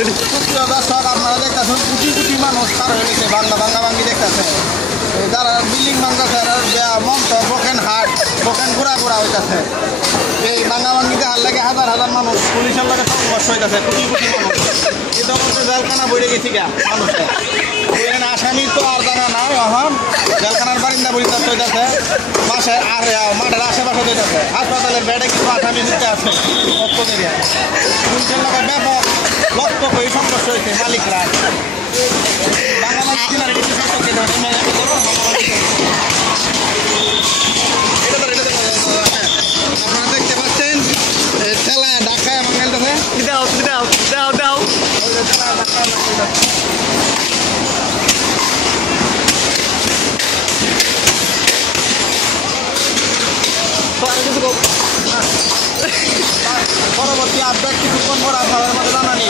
সুপ্রিয় দর্শক আপনারা দেখতেছেন কোটি কোটি মানুষ পার হয়ে গেছে ভাঙ্গি দেখতেছে যারা বিল্ডিং ভাঙতেছে মঞ্চ ব্রোকেন হার্ট ব্রোকেন ঘোরা হইতেছে এই ভাঙ্গিতে হার লাগে হাজার হাজার মানুষ পুলিশের লাগে সংঘর্ষ হইতেছে কোটি কোটি মানুষ এটা বলতে জেলখানা বইরে গেছি গা মানুষের এখানে আসামি তো আর জানা নাই এখন জেলখানার বারিন্দা পরিচালিত হইতেছে বাসায় আর মাঠের আশেপাশে হইতেছে হাসপাতালের বেডে কিছু আসামি দিতে আছে অত্যাচারিয়া পুলিশের লাগে ব্যাপক লক্ষ্য করে সংঘর্ষ হয়েছে মালিকরা বাংলাদেশ কিনারে কিছু সম্পর্কে আপনারা দেখতে পাচ্ছেন ঠেলা ঢাকা এবং মেলতেছে দাও পরবর্তী আপডেট কিছুক্ষণ পর আপনাদের মধ্যে জানানি